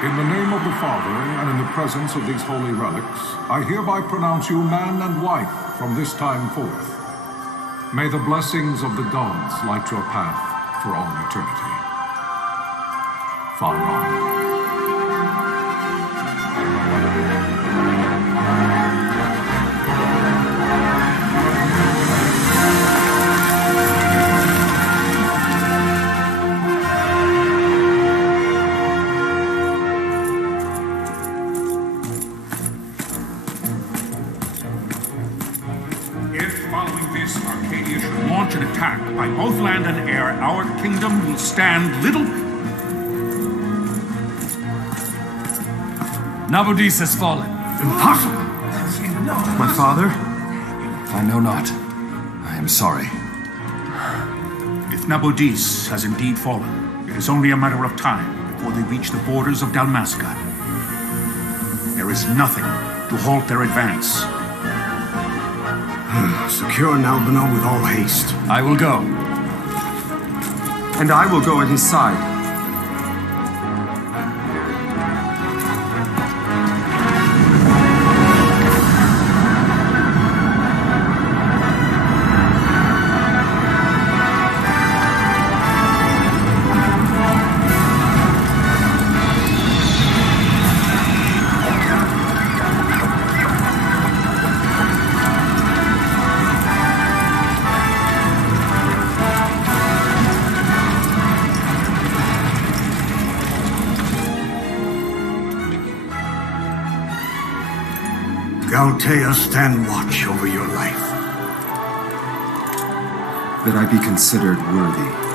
In the name of the Father, and in the presence of these holy relics, I hereby pronounce you man and wife from this time forth. May the blessings of the gods light your path for all eternity. Farewell. An attack by both land and air, our kingdom will stand little. Nabudis has fallen. Impossible! My father? I know not. I am sorry. If Nabudis has indeed fallen, it is only a matter of time before they reach the borders of Dalmasca. There is nothing to halt their advance. Secure Nalbano with all haste. I will go. And I will go at his side. Galtea, stand watch over your life. That I be considered worthy.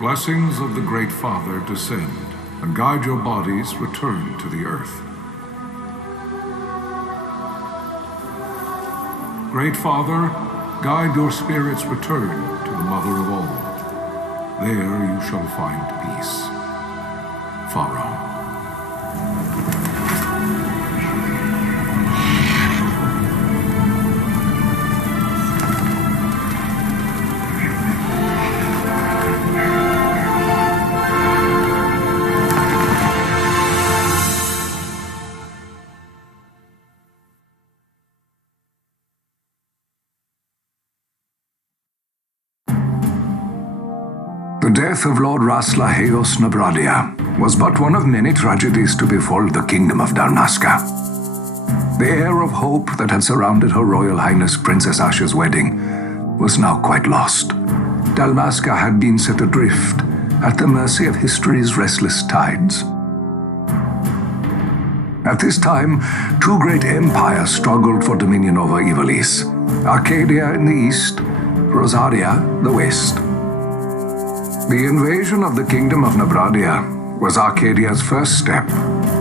Blessings of the Great Father descend, and guide your bodies return to the earth. Great Father, guide your spirits return to the Mother of all. There you shall find peace. Pharaoh. The death of Lord Rasla Heos Nabradia was but one of many tragedies to befall the kingdom of Dalmasca. The air of hope that had surrounded Her Royal Highness Princess Asha's wedding was now quite lost. Dalmasca had been set adrift at the mercy of history's restless tides. At this time, two great empires struggled for dominion over Ivalice: Arcadia in the east, Rosaria the west. The invasion of the Kingdom of Nabradia was Arcadia's first step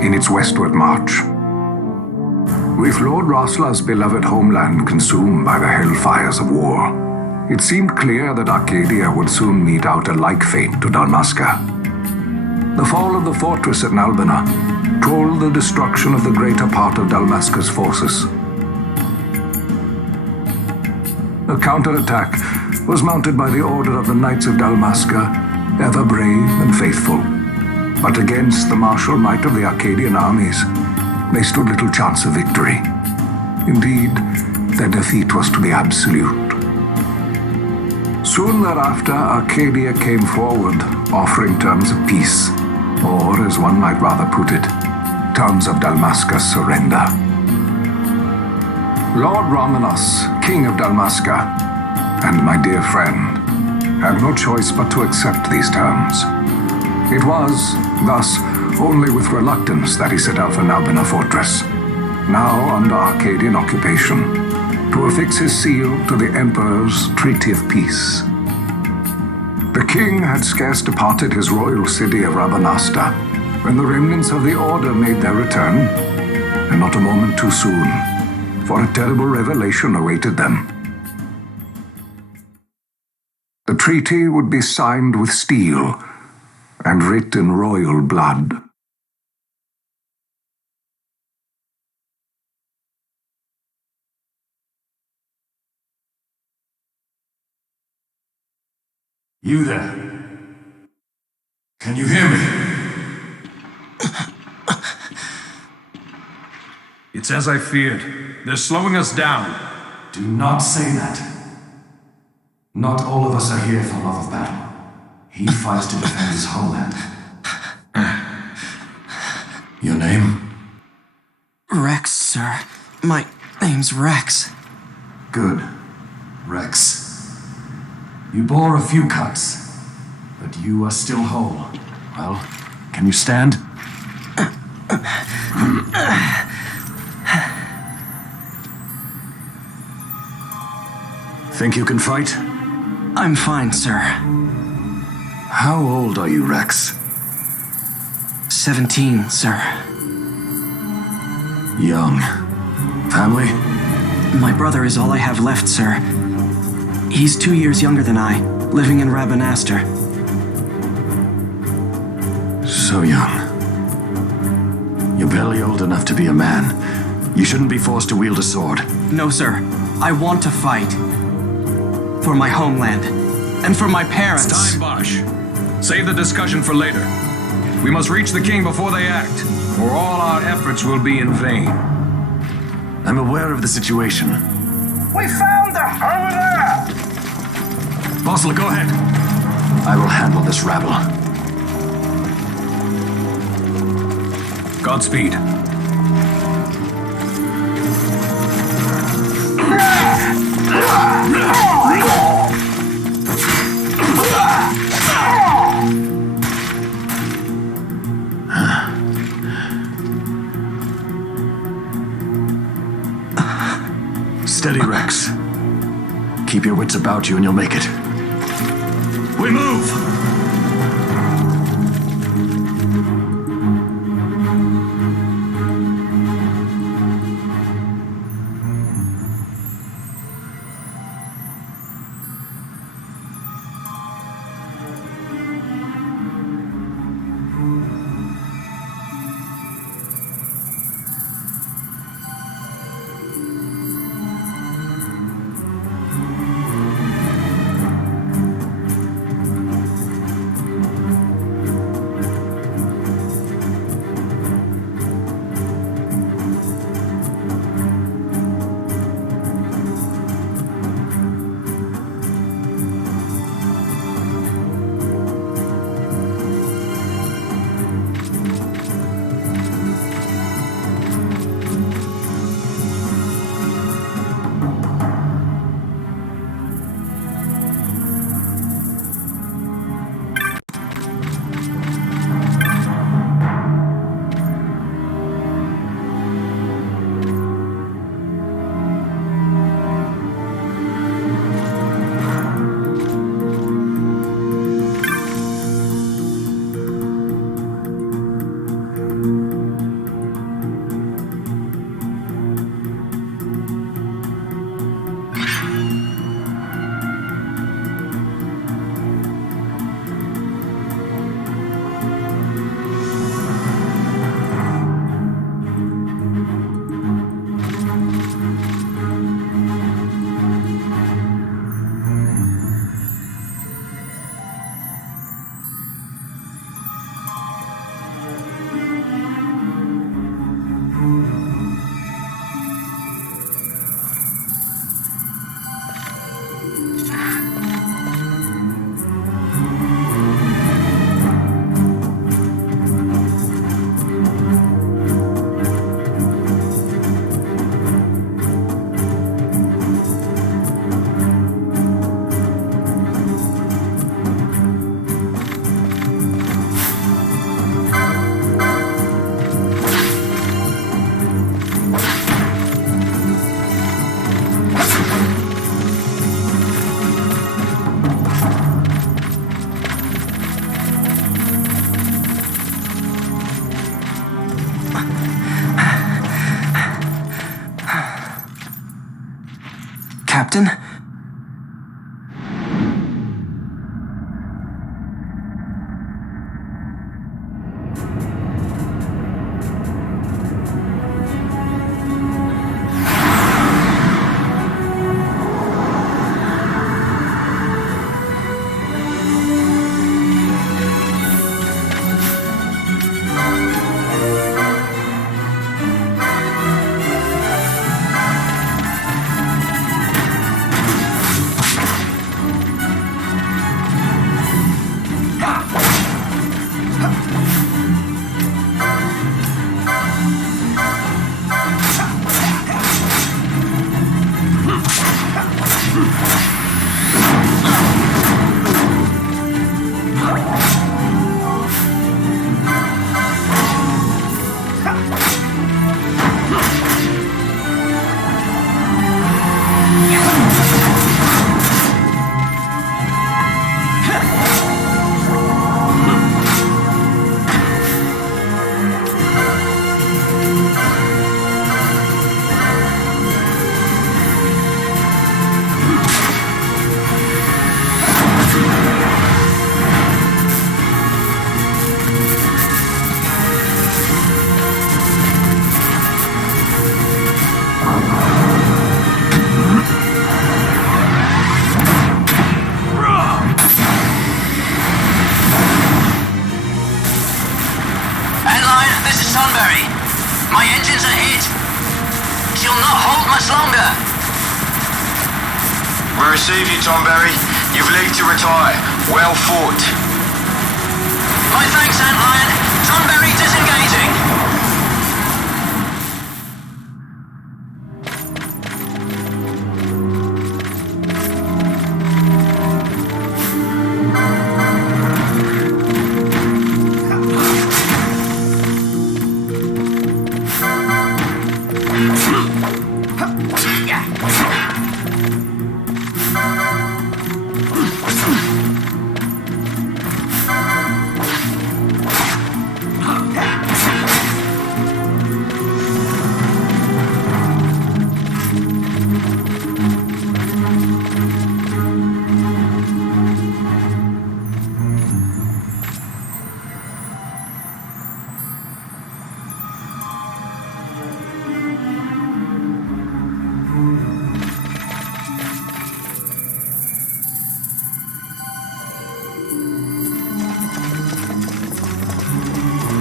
in its westward march. With Lord Rasla's beloved homeland consumed by the hellfires of war, it seemed clear that Arcadia would soon mete out a like fate to Dalmasca. The fall of the fortress at Nalbina told the destruction of the greater part of Dalmasca's forces. A counterattack was mounted by the order of the Knights of Dalmasca, ever brave and faithful. But against the martial might of the Arcadian armies, they stood little chance of victory. Indeed, their defeat was to be absolute. Soon thereafter, Arcadia came forward, offering terms of peace, or, as one might rather put it, terms of Dalmasca's surrender. Lord Romanos, King of Dalmasca, and my dear friend, had no choice but to accept these terms. It was, thus, only with reluctance that he set out for Nalbina Fortress, now under Arcadian occupation, to affix his seal to the Emperor's Treaty of Peace. The king had scarce departed his royal city of Rabanasta when the remnants of the Order made their return, and not a moment too soon, for a terrible revelation awaited them. The treaty would be signed with steel and writ in royal blood. You there? Can you hear me? It's as I feared. They're slowing us down. Do not say that. Not all of us are here for love of battle. He fights to defend his homeland. Your name? Rex, sir. My name's Rex. Good. Rex. You bore a few cuts, but you are still whole. Well, can you stand? Think you can fight? I'm fine, sir. How old are you, Rex? 17, sir. Young. Family? My brother is all I have left, sir. He's 2 years younger than I, living in Rabanastre. So young. You're barely old enough to be a man. You shouldn't be forced to wield a sword. No, sir. I want to fight. For my homeland. And for my parents. It's time, Bosch. Save the discussion for later. We must reach the king before they act, or all our efforts will be in vain. I'm aware of the situation. We found them! Over there! Bossel, go ahead. I will handle this rabble. Godspeed. Steady, Rex. Keep your wits about you and you'll make it. We move! Captain? My engines are hit. She'll not hold much longer. We receive you, Tonberry. You've leave to retire. Well fought. My thanks, Antlion. Tonberry disengaging.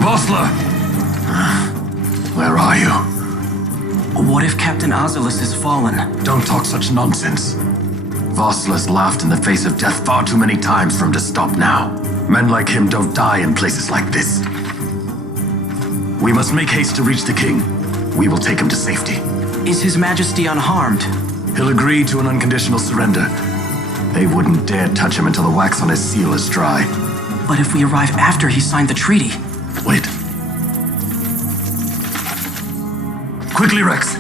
Vossler! Where are you? What if Captain Oculus has fallen? Don't talk such nonsense. Vossler's laughed in the face of death far too many times for him to stop now. Men like him don't die in places like this. We must make haste to reach the king. We will take him to safety. Is His Majesty unharmed? He'll agree to an unconditional surrender. They wouldn't dare touch him until the wax on his seal is dry. But if we arrive after he signed the treaty... Wait. Quickly, Rex!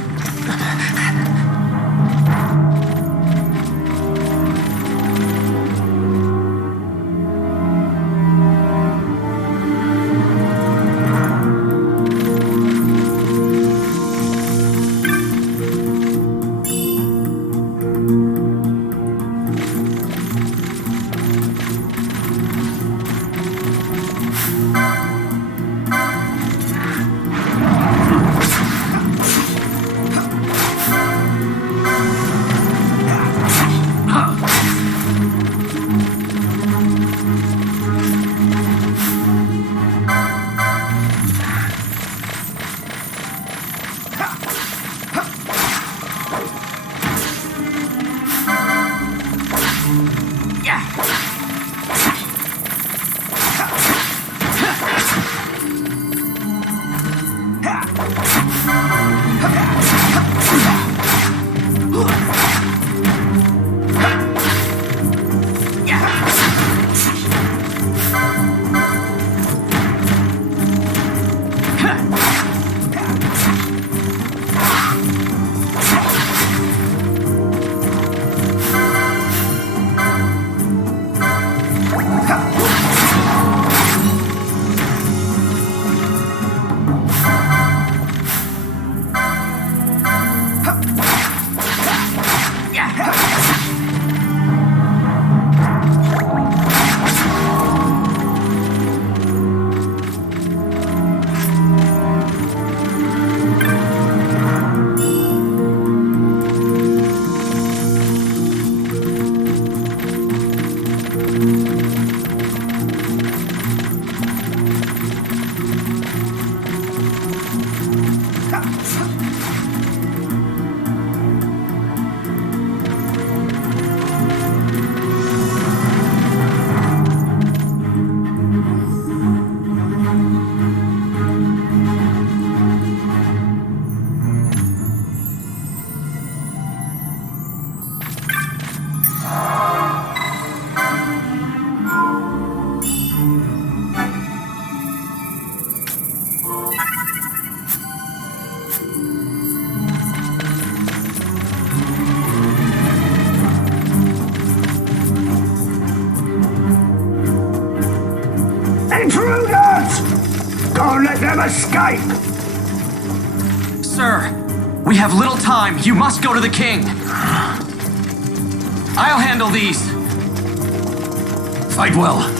can escape! Sir, we have little time. You must go to the king. I'll handle these. Fight well.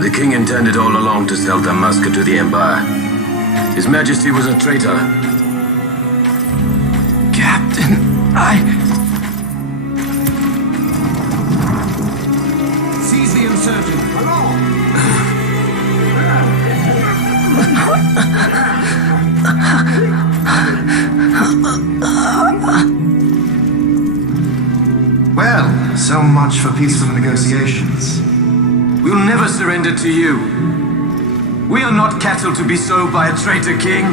The king intended all along to sell Dalmasca to the Empire. His Majesty was a traitor. Captain, Seize the insurgent. Well, so much for peaceful negotiations. We'll never surrender to you. We are not cattle to be sold by a traitor king.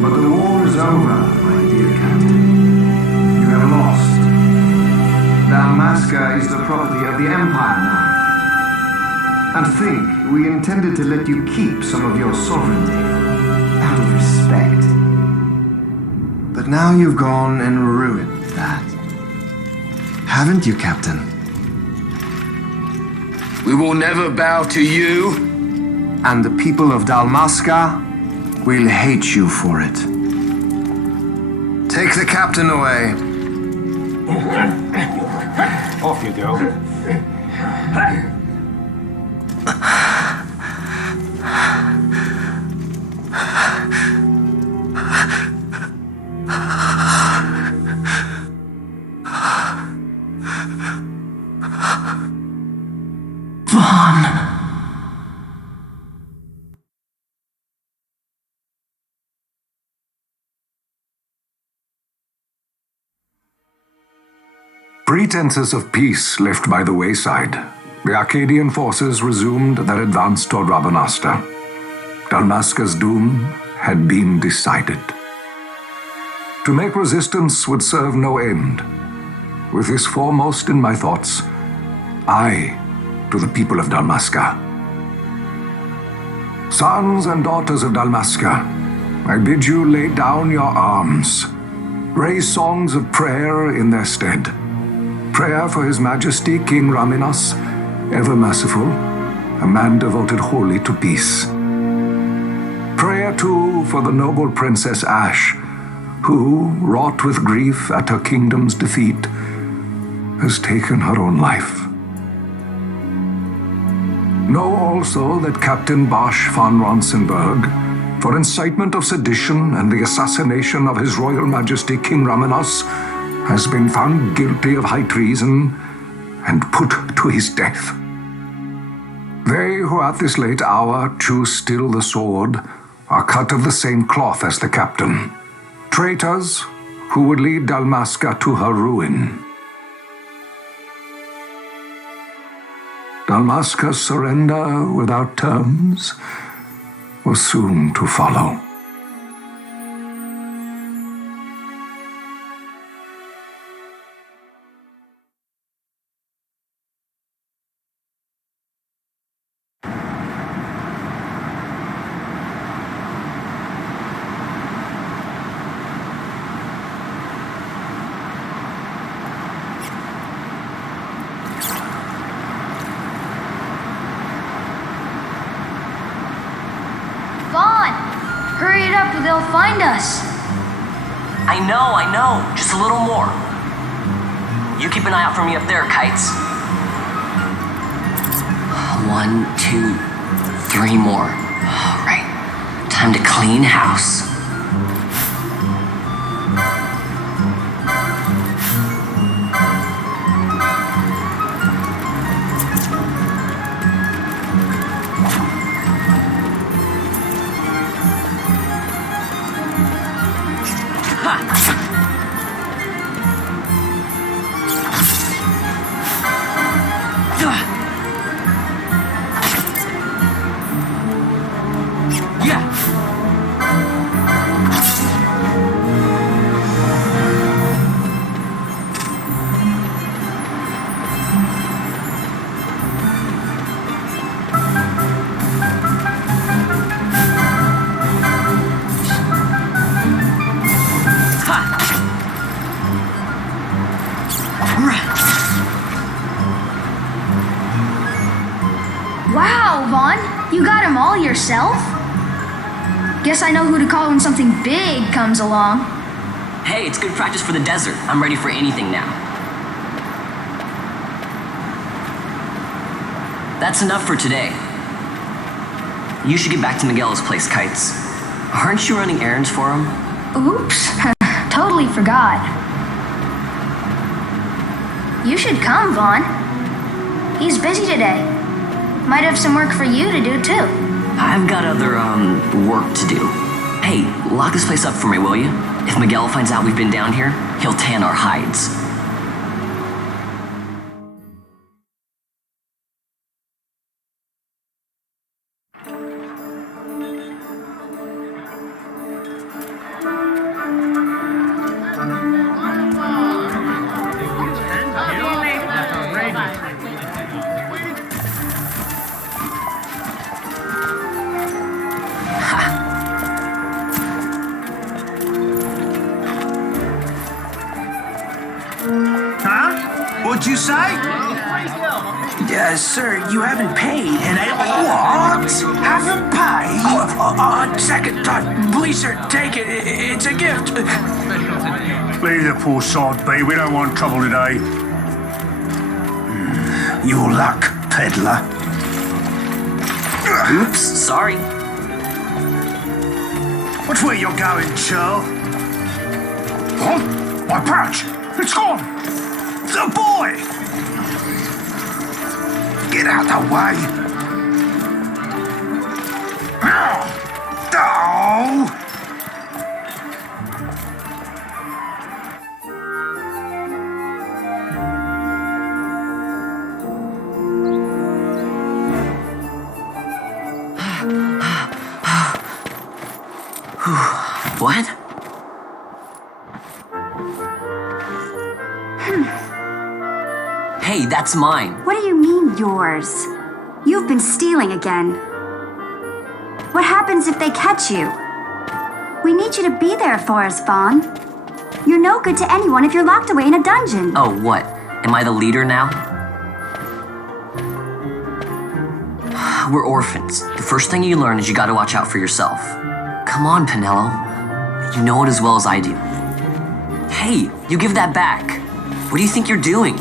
But the war is over, my dear captain. You have lost. Dalmasca is the property of the Empire now. And think, we intended to let you keep some of your sovereignty, out of respect. But now you've gone and ruined that. Haven't you, Captain? We will never bow to you. And the people of Dalmasca will hate you for it. Take the captain away. Off you go. Pretenses of peace left by the wayside, the Arcadian forces resumed their advance toward Rabanasta. Dalmasca's doom had been decided. To make resistance would serve no end. With this foremost in my thoughts, I to the people of Dalmasca. Sons and daughters of Dalmasca, I bid you lay down your arms. Raise songs of prayer in their stead. Prayer for His Majesty King Raminas, ever merciful, a man devoted wholly to peace. prayer, too, for the noble Princess Ash, who, wrought with grief at her kingdom's defeat, has taken her own life. Know also that Captain Bosch von Ronsenberg, for incitement of sedition and the assassination of His Royal Majesty King Ramenos, has been found guilty of high treason and put to his death. They who at this late hour choose still the sword are cut of the same cloth as the captain, traitors who would lead Dalmasca to her ruin. Dalmasca's surrender without terms was soon to follow. Hurry it up or they'll find us. I know. Just a little more. You keep an eye out for me up there, Kites. 1, 2, 3 more. All right. Time to clean house. Wow, Vaughn, you got them all yourself? Guess I know who to call when something big comes along. Hey, it's good practice for the desert. I'm ready for anything now. That's enough for today. You should get back to Miguel's place, Kites. Aren't you running errands for him? Oops, totally forgot. You should come, Vaughn. He's busy today. Might have some work for you to do, too. I've got other, work to do. Hey, lock this place up for me, will you? If Miguel finds out we've been down here, he'll tan our hides. What'd you say? Sir, you haven't paid, and I... What? Haven't paid? Second thought. Please, sir, take it. It's a gift. Leave the poor sod be. We don't want trouble today. Your luck, peddler. Oops, sorry. Watch where you're going, churl. What? My pouch! It's gone! The boy! Get out the way! Oh! What? Hey, that's mine. What do you mean, yours? You've been stealing again. What happens if they catch you? We need you to be there for us, Vaughn. You're no good to anyone if you're locked away in a dungeon. Oh, what? Am I the leader now? We're orphans. The first thing you learn is you gotta watch out for yourself. Come on, Pinello. You know it as well as I do. Hey, you give that back. What do you think you're doing?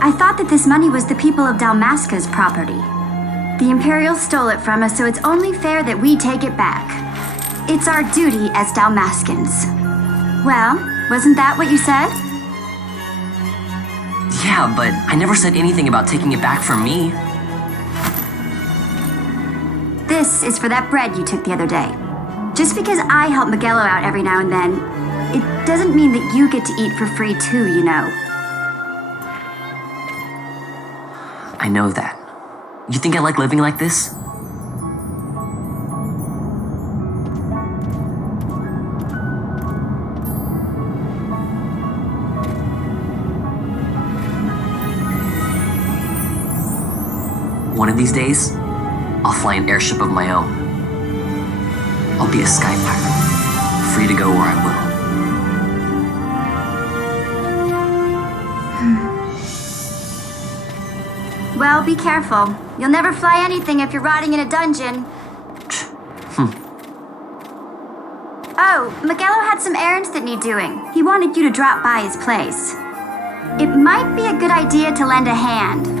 I thought that this money was the people of Dalmasca's property. The Imperials stole it from us, so it's only fair that we take it back. It's our duty as Dalmascans. Well, wasn't that what you said? Yeah, but I never said anything about taking it back from me. This is for that bread you took the other day. Just because I help Miguelo out every now and then, it doesn't mean that you get to eat for free too, you know. I know that. You think I like living like this? One of these days, I'll fly an airship of my own. I'll be a sky pirate, free to go where I will. Well, be careful. You'll never fly anything if you're rotting in a dungeon. Oh, Miguelo had some errands that need doing. He wanted you to drop by his place. It might be a good idea to lend a hand.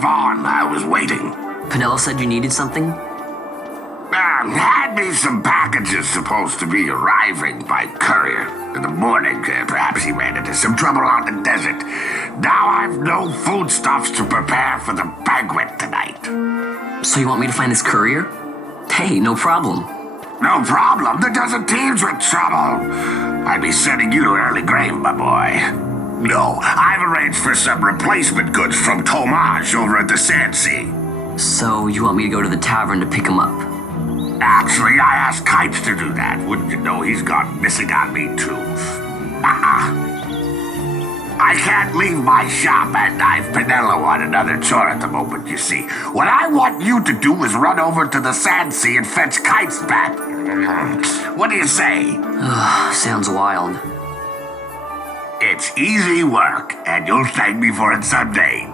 Vaughn, I was waiting. Pinello said you needed something? Had me some packages supposed to be arriving by courier. In the morning, perhaps he ran into some trouble out in the desert. Now I've no foodstuffs to prepare for the banquet tonight. So you want me to find this courier? Hey, no problem. No problem? The desert teems with trouble. I'd be sending you to an early grave, my boy. No, I've arranged for some replacement goods from Tomage over at the Sand Sea. So you want me to go to the tavern to pick him up? Actually, I asked Kites to do that. Wouldn't you know he's gone missing on me, too? I can't leave my shop, and I've Pinello on another chore at the moment, you see. What I want you to do is run over to the Sand Sea and fetch Kites back. What do you say? Sounds wild. It's easy work, and you'll thank me for it someday.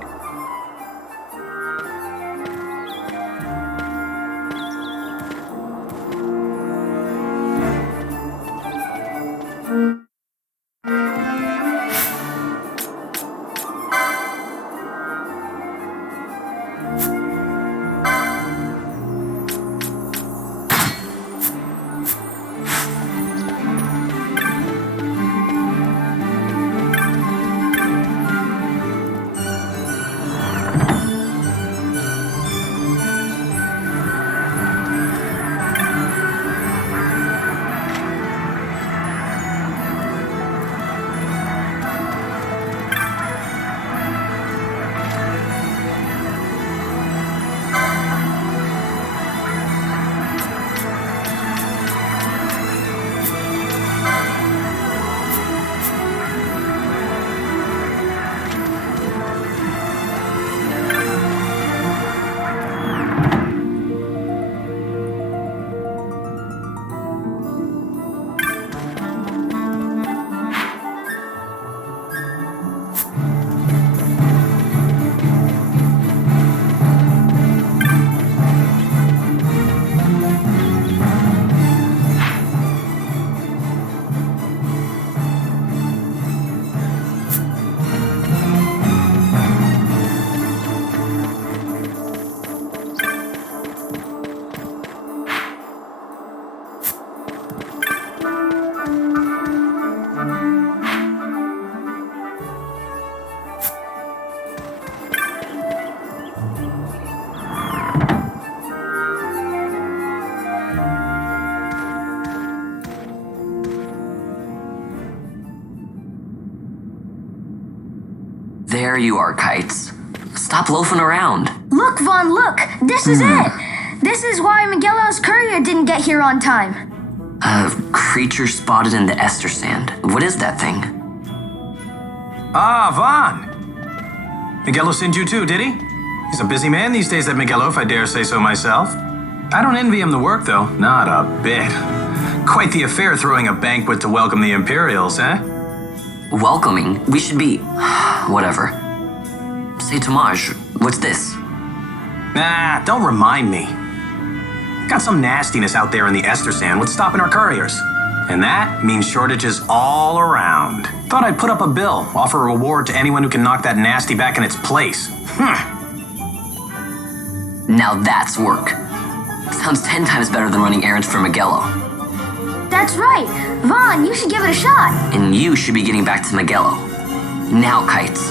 There you are, Kites. Stop loafing around. Look, Vaughn, look! This is it! This is why Miguelo's courier didn't get here on time. A creature spotted in the Ester Sand. What is that thing? Ah, Vaughn! Miguelo sent you too, did he? He's a busy man these days, that Miguelo, if I dare say so myself. I don't envy him the work, though. Not a bit. Quite the affair throwing a banquet to welcome the Imperials, eh? Welcoming? We should be... whatever. Say, Tomaj, what's this? Nah, don't remind me. Got some nastiness out there in the Ester Sand. What's stopping our couriers? And that means shortages all around. Thought I'd put up a bill, offer a reward to anyone who can knock that nasty back in its place. Now that's work. Sounds 10 times better than running errands for Miguelo. That's right. Vaughn, you should give it a shot. And you should be getting back to Miguelo. Now, Kites.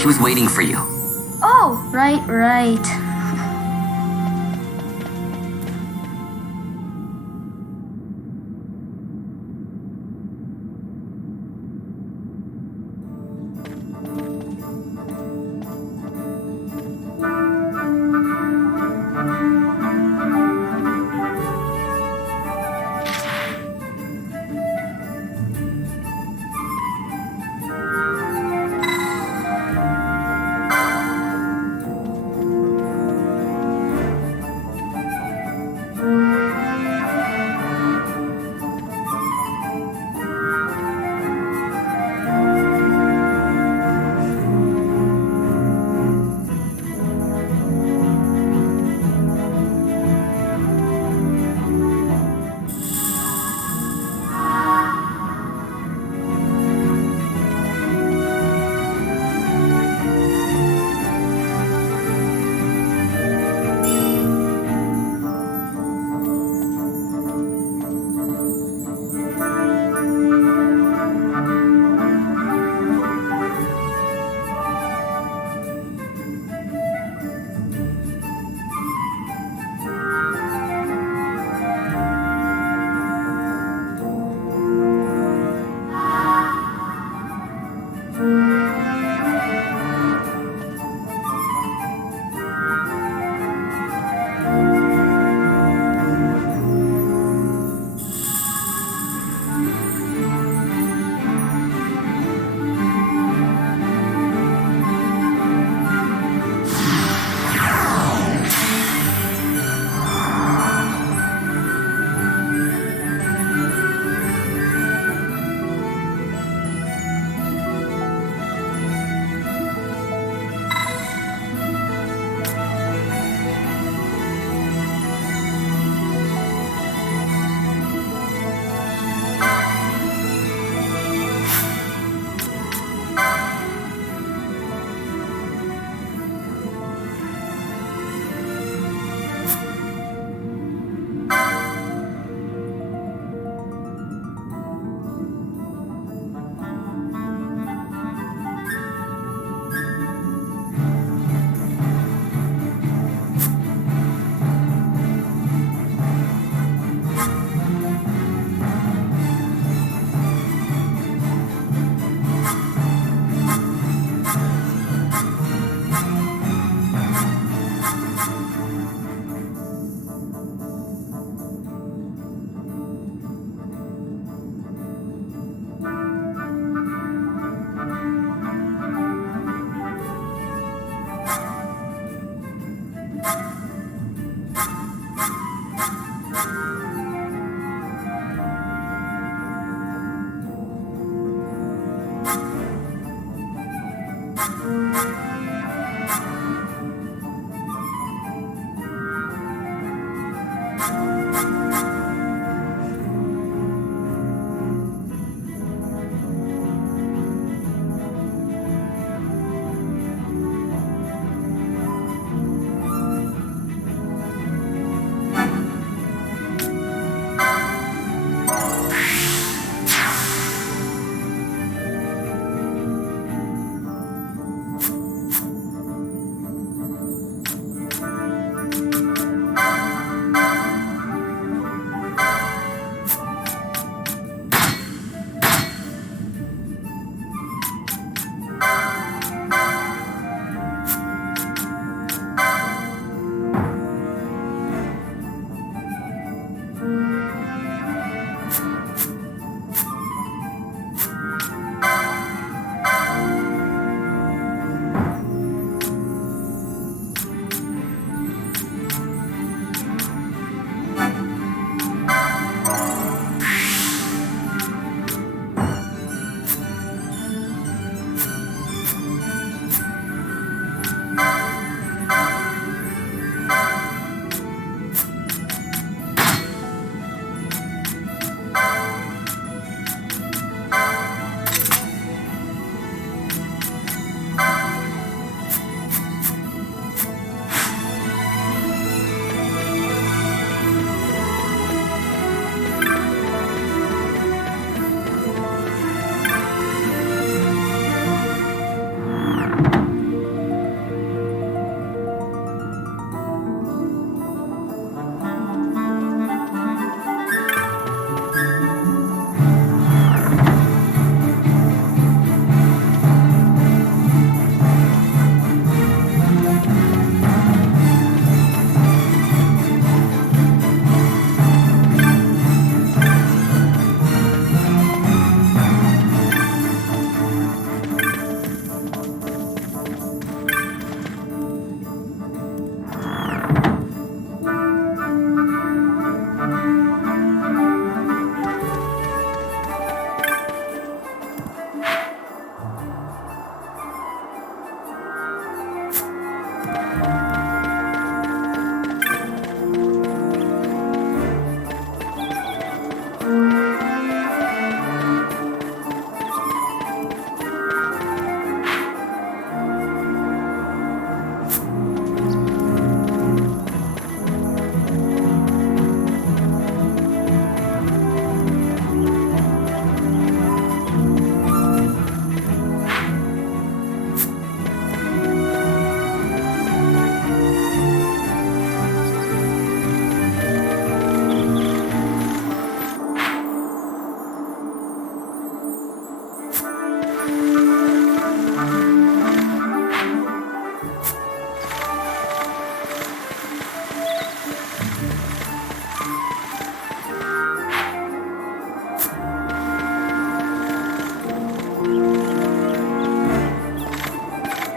He was waiting for you. Oh, right.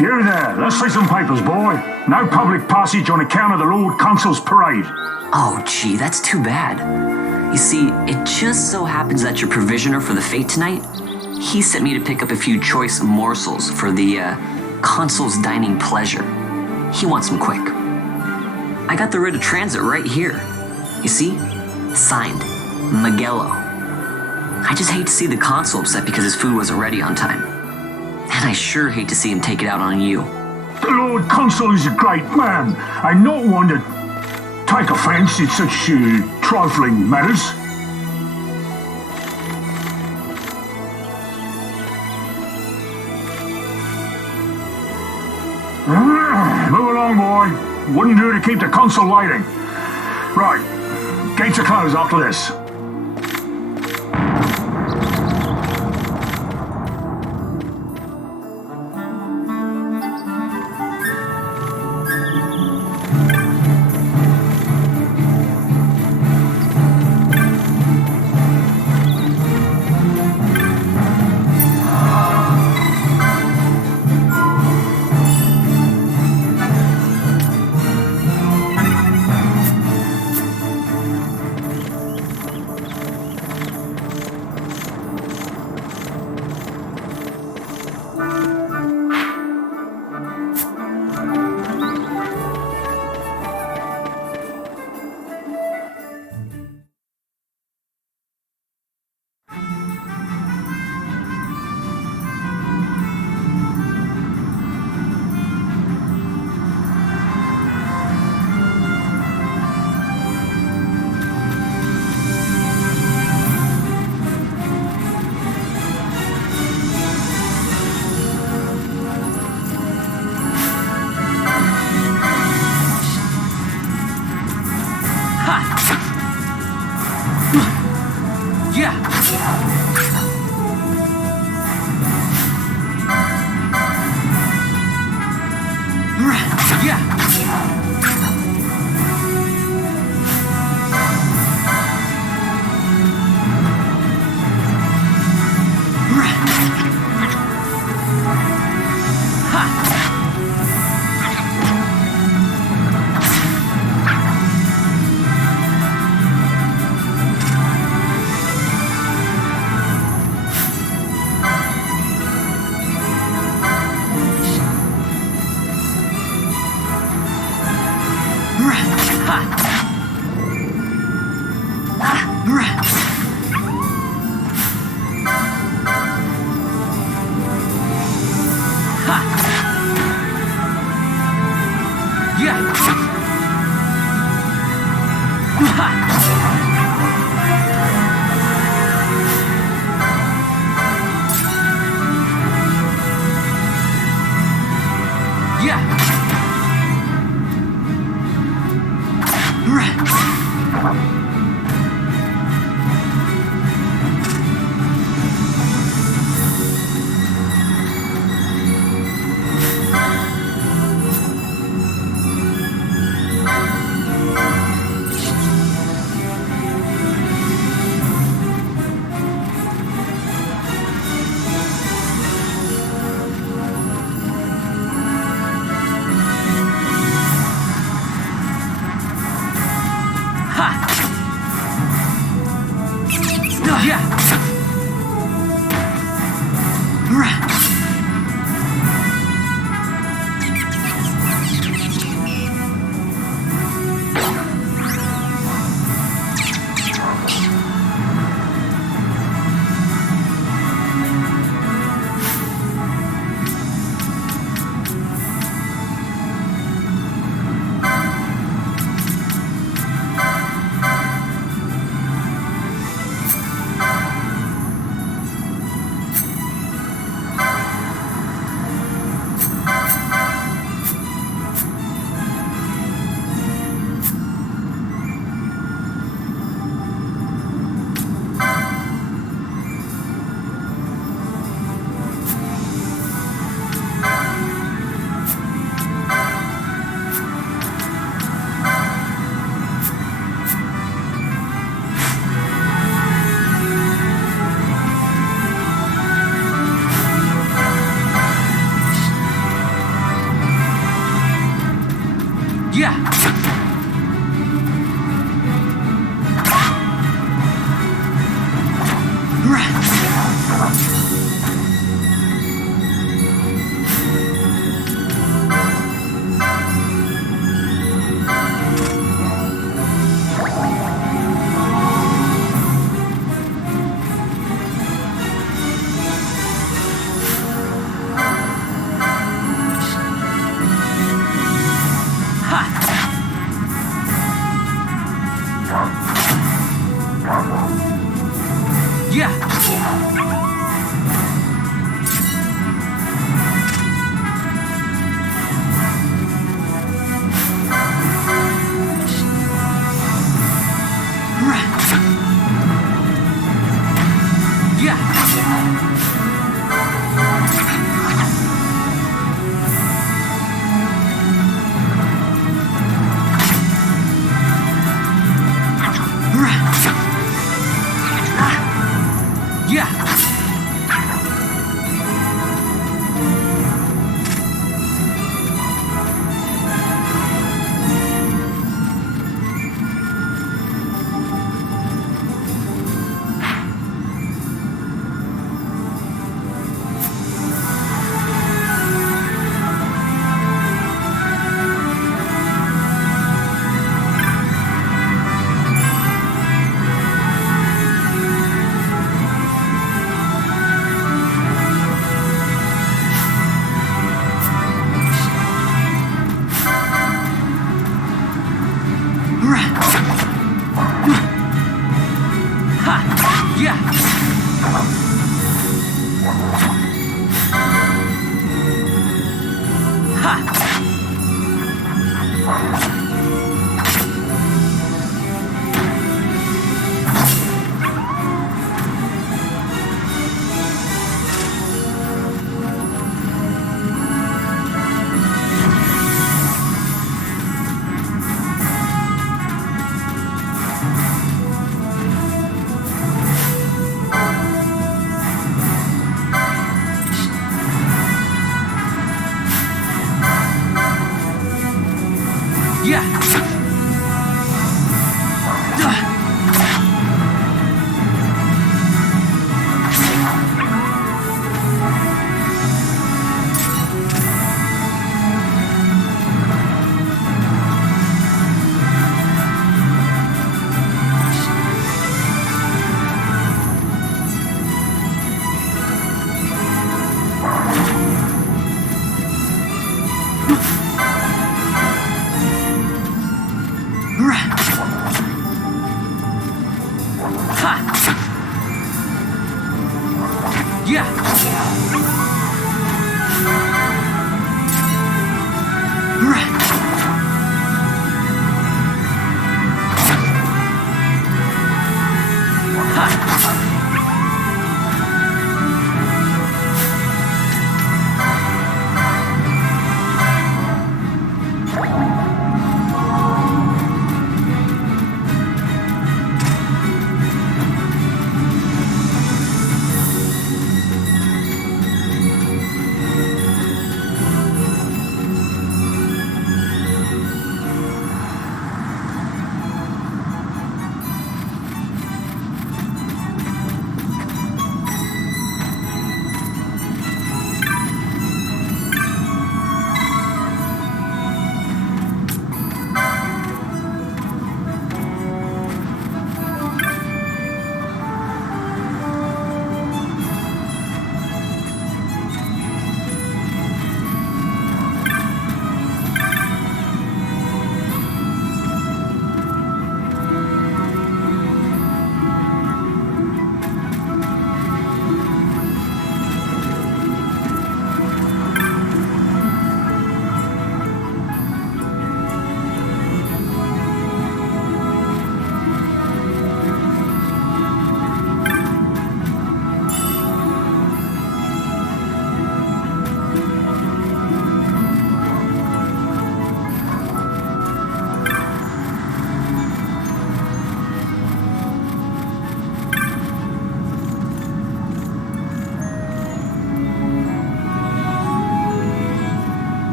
You there, let's see some papers, boy. No public passage on account of the Lord Consul's parade. Oh, gee, that's too bad. You see, it just so happens that your provisioner for the fete tonight, he sent me to pick up a few choice morsels for the, Consul's dining pleasure. He wants them quick. I got the writ of transit right here. You see? Signed, Magello. I just hate to see the Consul upset because his food wasn't ready on time. And I sure hate to see him take it out on you. The Lord Consul is a great man, and not one to take offence in such trifling matters. Move along, boy. Wouldn't do to keep the Consul waiting. Right, gates are closed after this.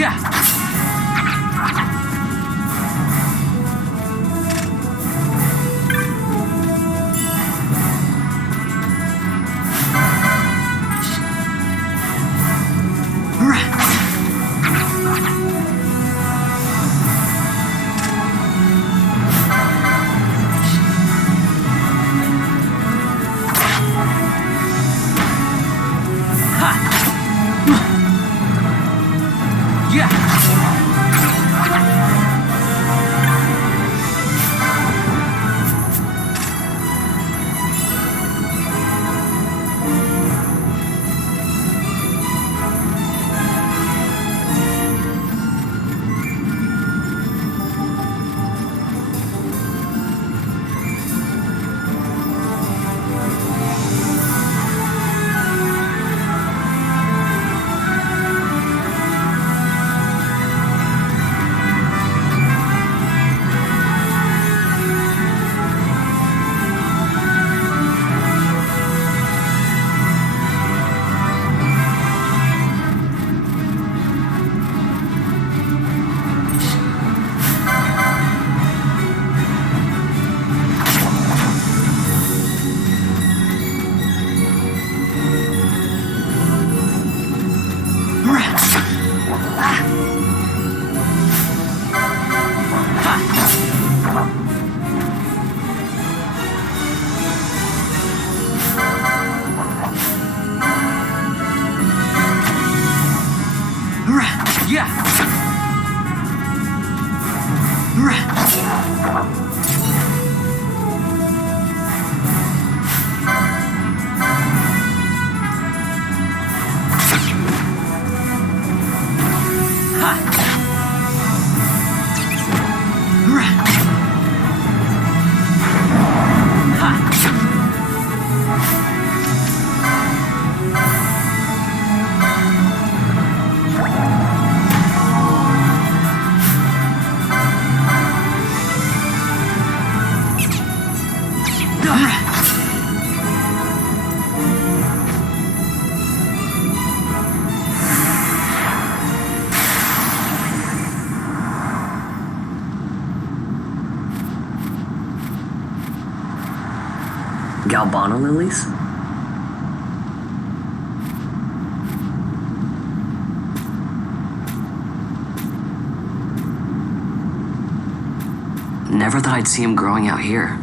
Yeah. Galbana lilies? Never thought I'd see him growing out here.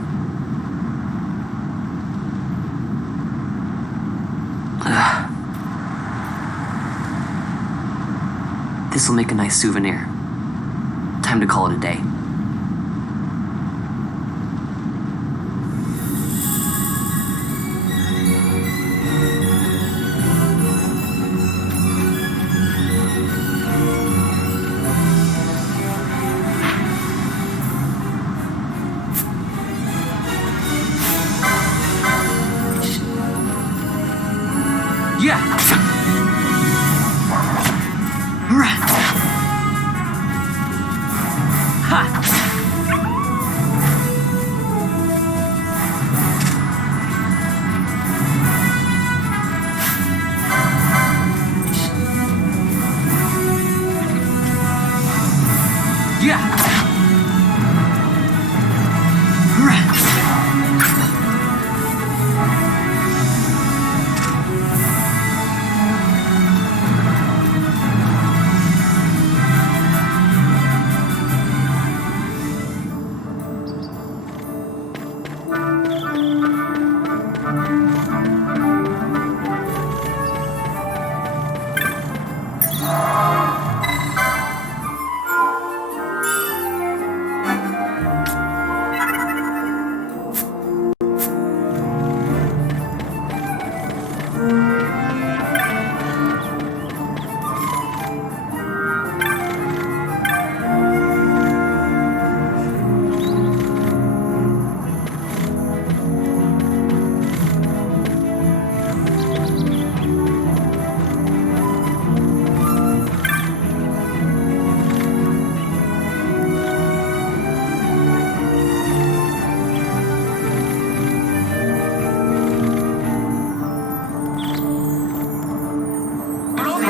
This'll make a nice souvenir. Time to call it a day.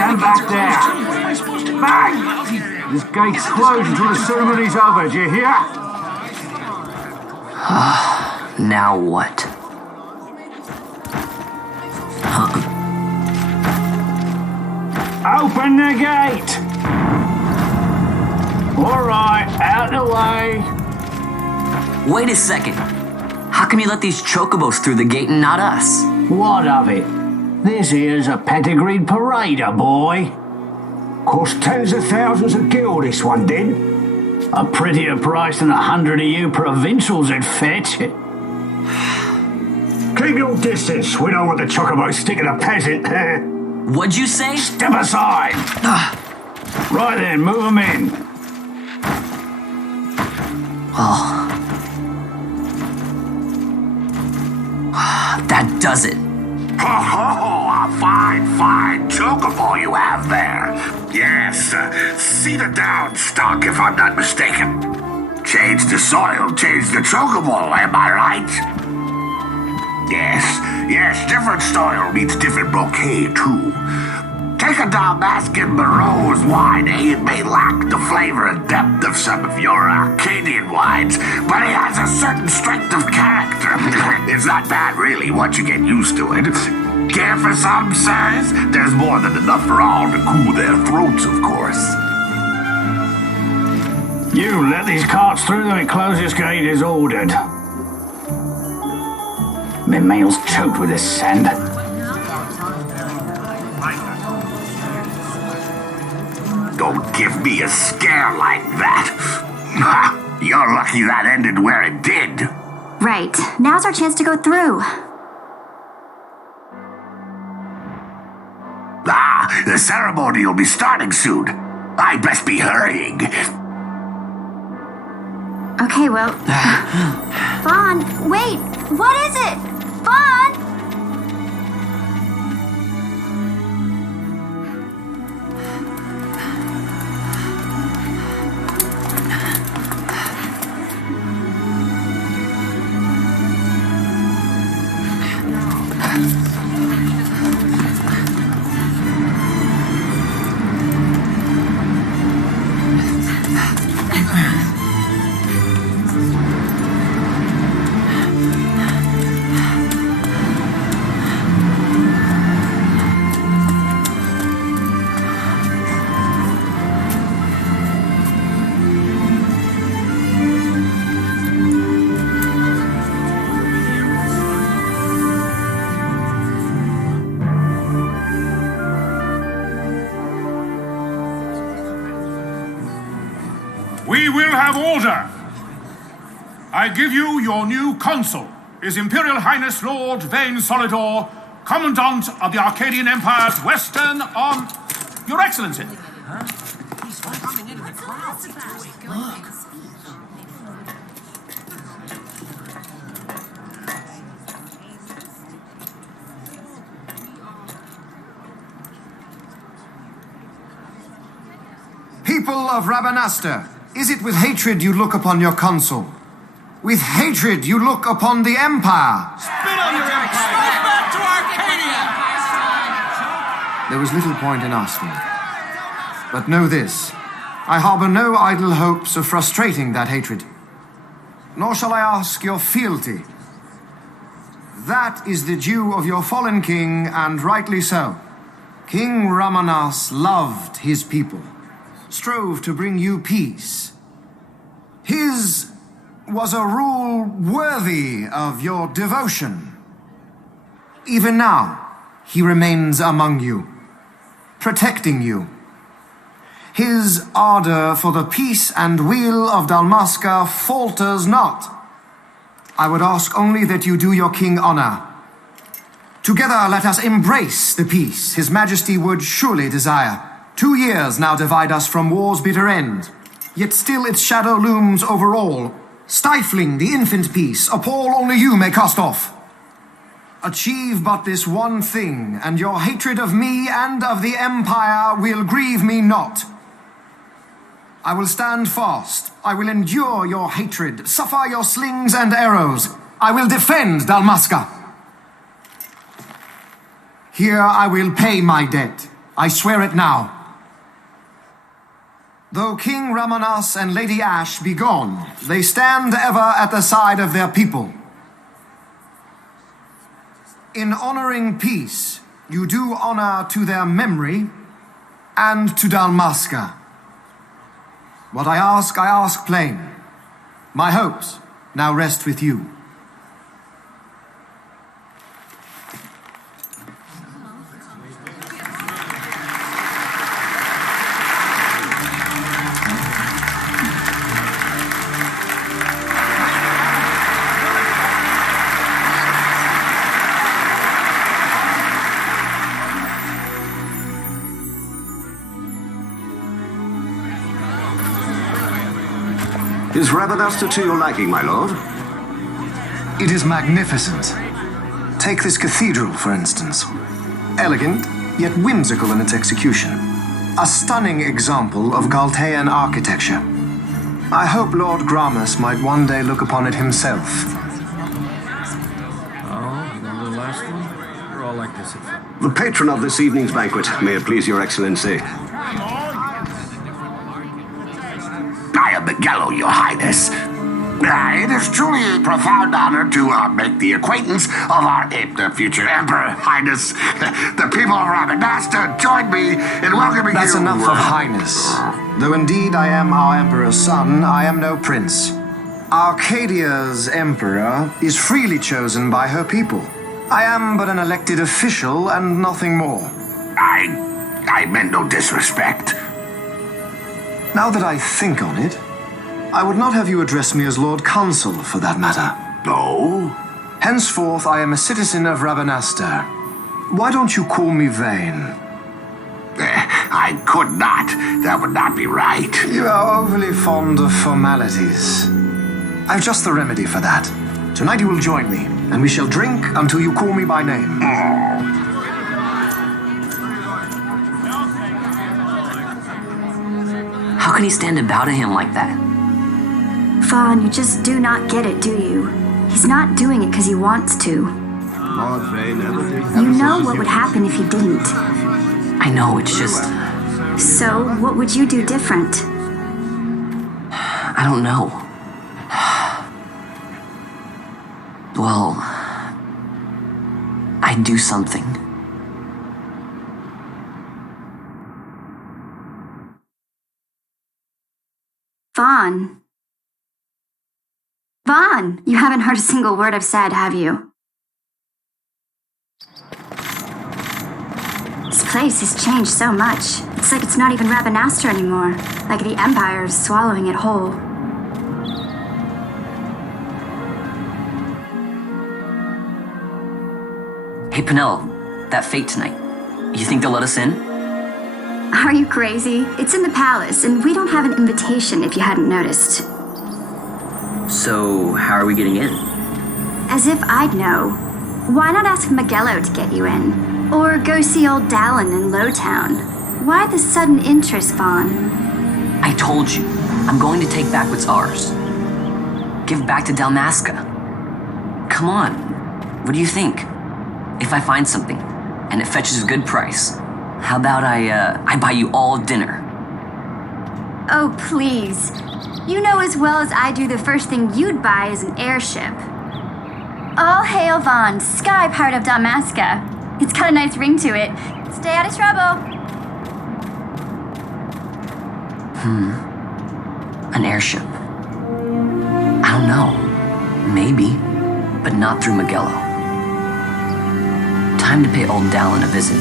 Stand back there. What am I supposed to back! This gate's closed until the ceremony's over, do you hear? Now what? Open the gate! Alright, out the way. Wait a second. How come you let these chocobos through the gate and not us? What of it? This here's a pedigreed parader, boy. Cost tens of thousands of gil, this one did. A prettier price than 100 of you provincials would fetch. Keep your distance. We don't want the chocobo sticking a peasant. What'd you say? Step aside. Right then, move them in. Oh. That does it. Oh, a fine chocobo you have there. Yes, cedar down stock if I'm not mistaken. Change the soil, change the chocobo, am I right? Yes, different soil means different bouquet too. Take a Dalmascan Barrow's wine, it may lack the flavor and depth of some of your Arcadian wines, but it has a certain strength of character. It's not bad really once you get used to it. Care for some, sirs? There's more than enough for all to cool their throats, of course. You let these carts through the closest gate is ordered. My mail's choked with this sand. Don't give me a scare like that. You're lucky that ended where it did. Right. Now's our chance to go through. The ceremony will be starting soon. I'd best be hurrying. Okay, well... Vaughn, wait! What is it? Vaughn! We will have order. I give you your new consul, His Imperial Highness Lord Vane Solidor, Commandant of the Arcadian Empire's Western Arm... Your Excellency. He's coming into the crowd. Look. People of Rabanastre, is it with hatred you look upon your consul? With hatred you look upon the Empire? Spit on your empire! Straight back to Arcadia! There was little point in asking. But know this, I harbor no idle hopes of frustrating that hatred. Nor shall I ask your fealty. That is the due of your fallen king, and rightly so. King Ramanas loved his people, strove to bring you peace. His was a rule worthy of your devotion. Even now, he remains among you, protecting you. His ardor for the peace and weal of Dalmasca falters not. I would ask only that you do your king honor. Together let us embrace the peace his majesty would surely desire. 2 years now divide us from war's bitter end, yet still its shadow looms over all, stifling the infant peace a pall only you may cast off. Achieve but this one thing, and your hatred of me and of the Empire will grieve me not. I will stand fast. I will endure your hatred, suffer your slings and arrows. I will defend Dalmasca. Here I will pay my debt. I swear it now. Though King Ramanas and Lady Ash be gone, they stand ever at the side of their people. In honoring peace, you do honor to their memory and to Dalmasca. What I ask plain. My hopes now rest with you. Is Rabanasta to your liking, my lord? It is magnificent. Take this cathedral, for instance. Elegant, yet whimsical in its execution. A stunning example of Galtean architecture. I hope Lord Gramus might one day look upon it himself. Oh, you know the last one? We're all like this. The patron of this evening's banquet, may it please your excellency. I am Miguelo, your highness. It is truly a profound honor to make the acquaintance of our future emperor, highness. The people of Rabanasta join me in welcoming That's you. enough of highness. Though indeed I am our emperor's son, I am no prince. Arcadia's emperor is freely chosen by her people. I am but an elected official and nothing more. I meant no disrespect. Now that I think on it, I would not have you address me as Lord Consul, for that matter. No? Henceforth, I am a citizen of Rabanasta. Why don't you call me Vane? I could not. That would not be right. You are overly fond of formalities. I've just the remedy for that. Tonight you will join me, and we shall drink until you call me by name. How can he stand about to him like that? Vaughn, you just do not get it, do you? He's not doing it because he wants to. You know what would happen if he didn't. I know, it's just... So, what would you do different? I don't know. Well... I'd do something. Vaughn. Vaughn! You haven't heard a single word I've said, have you? This place has changed so much. It's like it's not even Rabanasta anymore. Like the Empire is swallowing it whole. Hey, Penelo, that fete tonight. You think they'll let us in? Are you crazy? It's in the palace, and we don't have an invitation if you hadn't noticed. So, how are we getting in? As if I'd know. Why not ask Miguelo to get you in? Or go see old Dallin in Lowtown? Why the sudden interest, Vaughn? I told you, I'm going to take back what's ours. Give back to Dalmasca. Come on, what do you think? If I find something, and it fetches a good price, how about I buy you all dinner? Oh, please. You know as well as I do the first thing you'd buy is an airship. All hail Vaughn, sky part of Dalmasca. It's got a nice ring to it. Stay out of trouble. An airship. I don't know. Maybe, but not through Miguelo. Time to pay old Dallin a visit.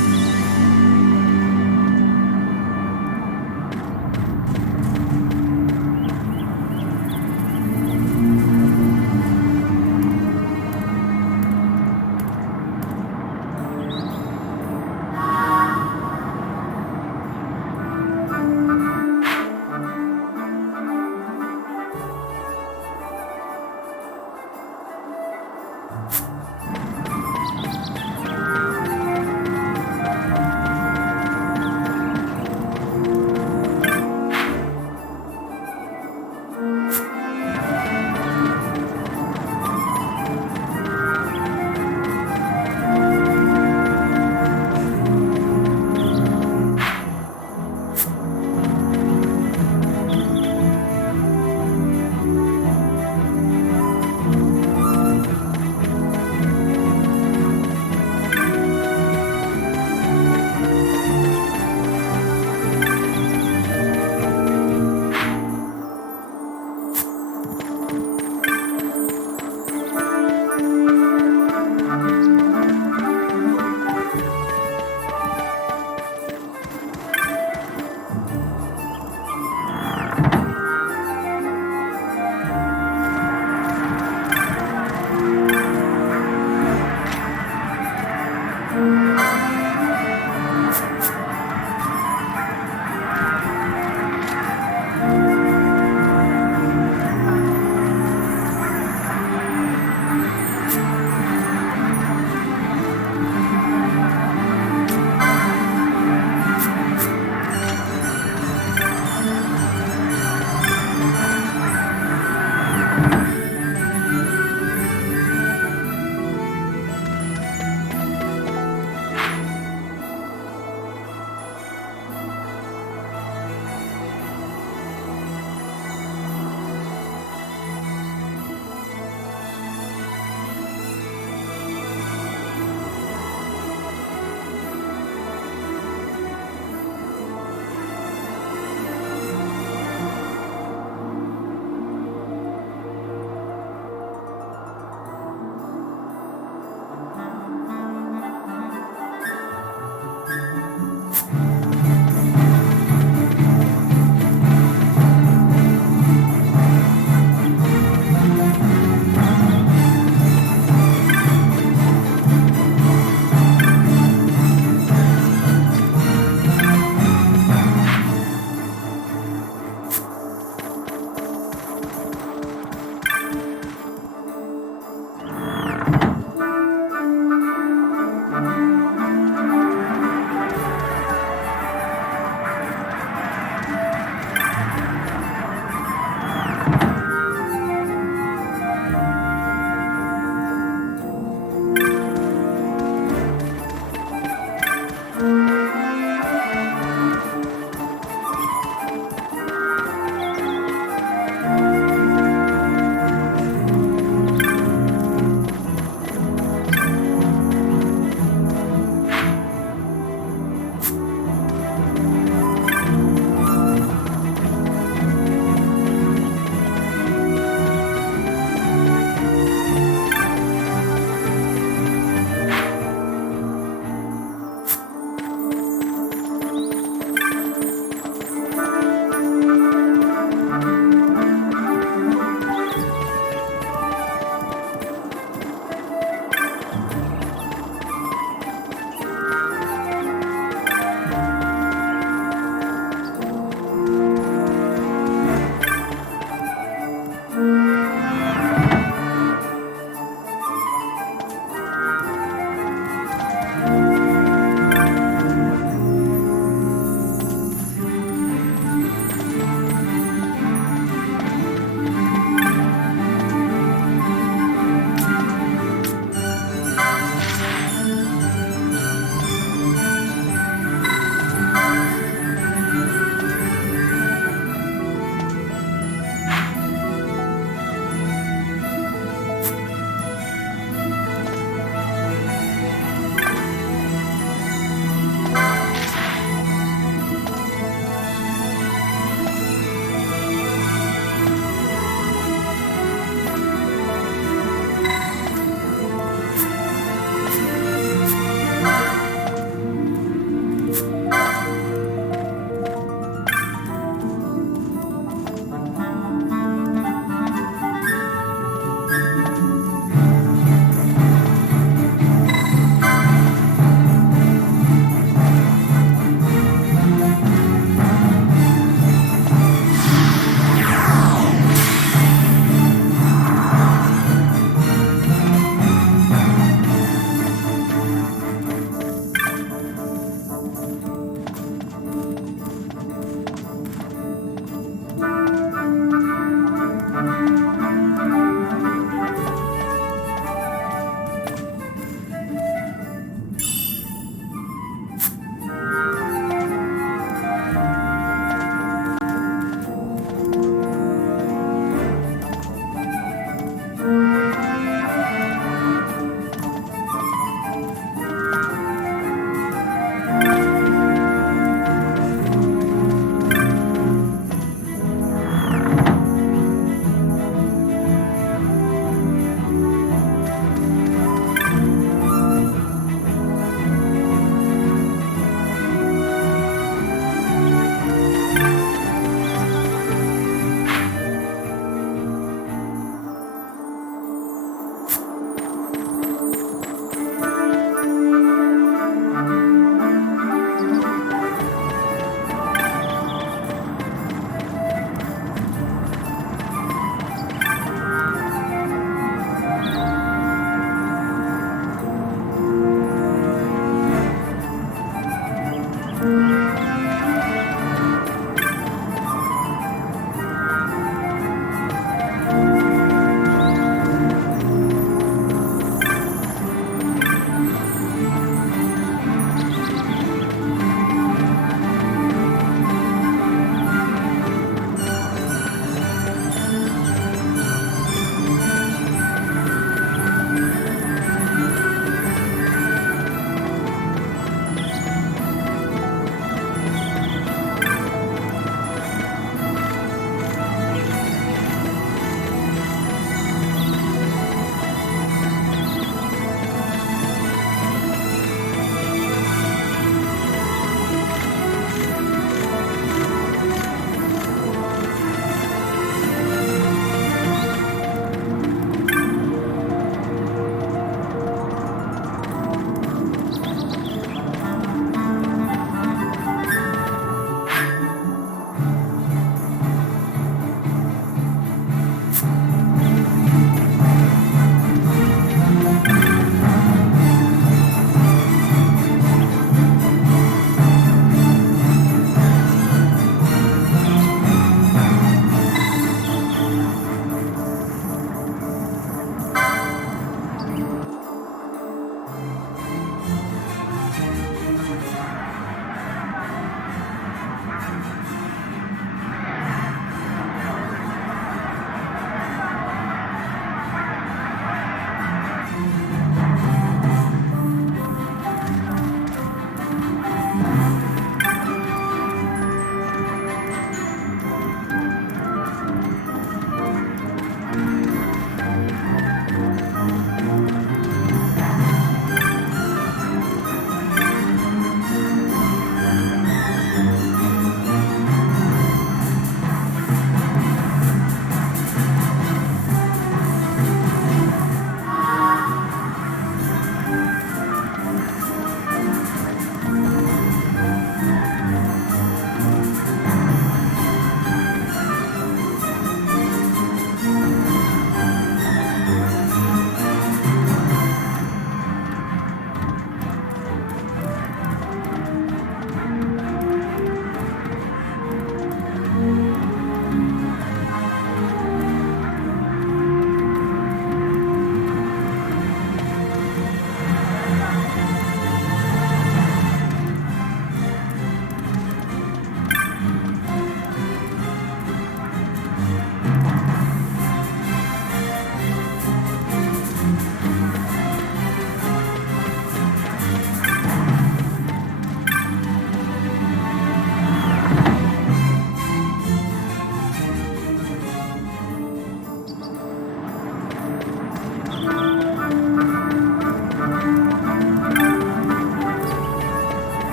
you.